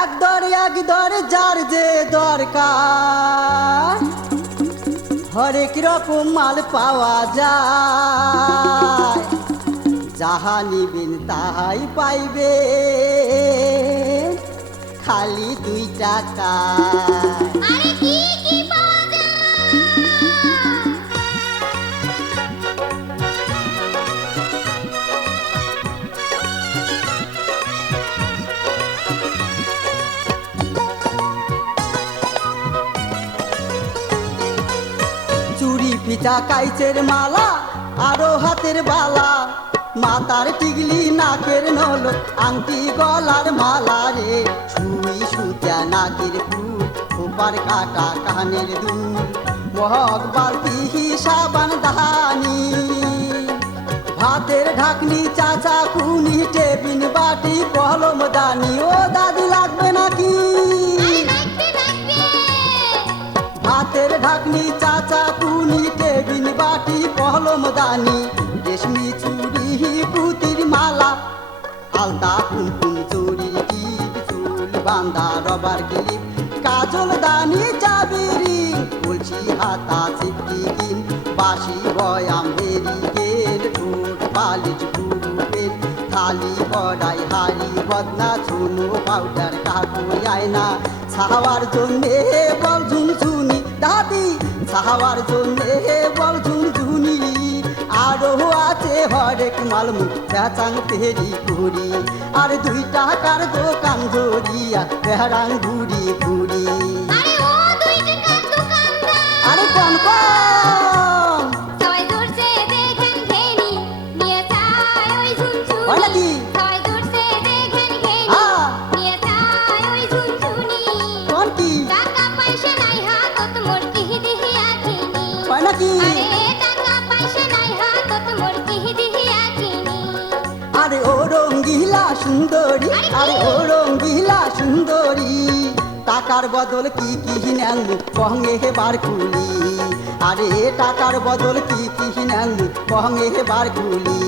এক দরে যার যে দরকার হরেক রকম মাল পাওয়া যায়, যাহা নিবেন তাহাই পাইবে খালি 2 টাকা। চুরি পিঠা কাইচের মালা আরো হাতের বালা, মাথার টিগলি নাকের নল আংটি গলার মালা রে, সুই সুতা নাকের ফুল খোপার কাটা কানের দুল, মহক বালতি সাবান দাহানি, ভাতের ঢাকনি চাচা কুনি টেবিন বাটি কলম দানি। ও দাদি লাগবে নাকি? ভাতের ঢাকনি চাচা কুনি টেবিন বাটি কলম দানি, রেশমি চুড়ি পুতির মালা আলতা কুমকুম চুরির টিপ, চুল বান্ধা রবার ক্লিপ, কাজল দানি চাবিরি, কলসি হাতা চিপটি কিন, বাসি বয়াম হেরি গেল, ঠোঁট পালিশ গুরু পেন, থালি কড়াই হাড়ি বদনা, চুনো পাউডার কাপড় আয়না, সাহাবার জন্যে বল ঝুনঝুনি দাদি, সাহাবার জন্যে বল ঝুনঝুনি, আরো আছে হরেক মালমু পেঁচাং তেরি ঘুরি, আর 2 টাকার দোকান ধরিয়া বেড়াং ঘুরি ঘুরি। আরে কোন কোন আরে ও রঙ্গিলা সুন্দরী, আরে ও রঙ্গিলা সুন্দরী, টাকার বদল কি কি নেন কহঙ্গে হেবার কুলি, আরে টাকার বদল কি কি নেন কহঙ্গে হেবার কুলি।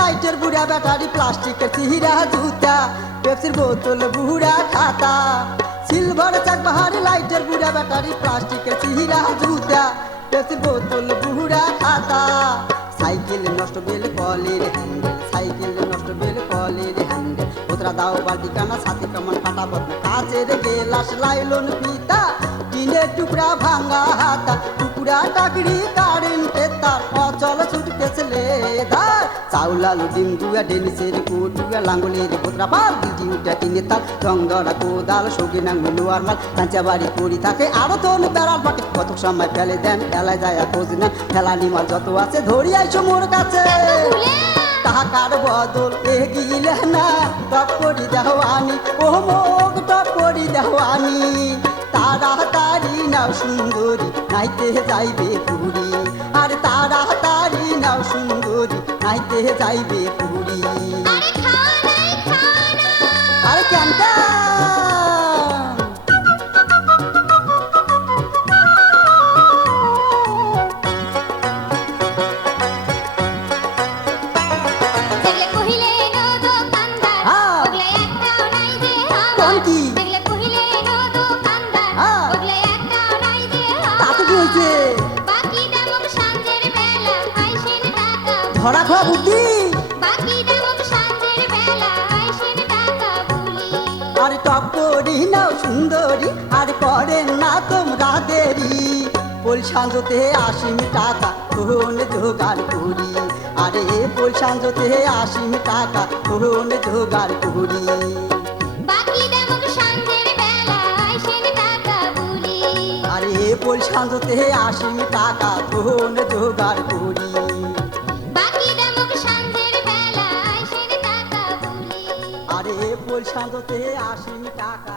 লাইটের বুড়া ব্যাটারি, প্লাস্টিকের চিহিরা জুতা, পেপসির বোতল বুড়া খাতা, সিলভার চাক বাহারি লাইটের বুড়া ব্যাটারি, প্লাস্টিকের চিহিরা জুতা, পেপসির বোতল বুড়া খাতা, সাইকেল নষ্ট বেল কলের হ্যান্ডেল, সাইকেল নষ্ট বেল কলের হ্যান্ডেল, ওতরা দাও বালতি কানা সাথে কামান কাটা বদনা, কাচের গেলাস লাইলন পিতা, টিনের টুকরা ভাঙ্গা হাতা, টুকরা টাকড়ি কারেন্টের তার, অচল ছুটকেছে লেদার, চাউল আলু ডিম দুয়া ডেনিসের কুটুয়া, লাঙ্গলের কোতরা পাল দিটি উঠা টিনের তাল, রংধরা কোদাল সৌকি নাঙ্গল লোয়ার মাল, কাঁচা বাড়ি পড়ি থাকে আরো তোন বেড়াল পাটে, কত সময় ফেলে দেন ফেলায় যায় খোঁজ নেন, ফেলানি মাল যত আছে ধরি আইসো মোর কাছে, টাকার বদল এগিলে না টপ করি দেওয়ানি, ও মুখ টপ করি দেওয়ানি, তাড়াতাড়ি নাও সুন্দরী নাইতে যাইবে পুরী, আর তাড়াতাড়ি নাও সুন্দরী নাইতে যাইবে পুরী। আরে কেন ধরা খাওয়া বুদ্ধি, আর টপ করি নাও সুন্দরী, আর করেন না তোমরা দেরি, পোল সাঁজতে 80 টাকা কোন জোগাড় করি, আরে পোল সাঁজতে 80 টাকা কোন জোগাড় করি, আরে পোল সাঁজতে 80 টাকা কোন জোগাড় করি, আরে পোল সাঁজতে 80 টাকা।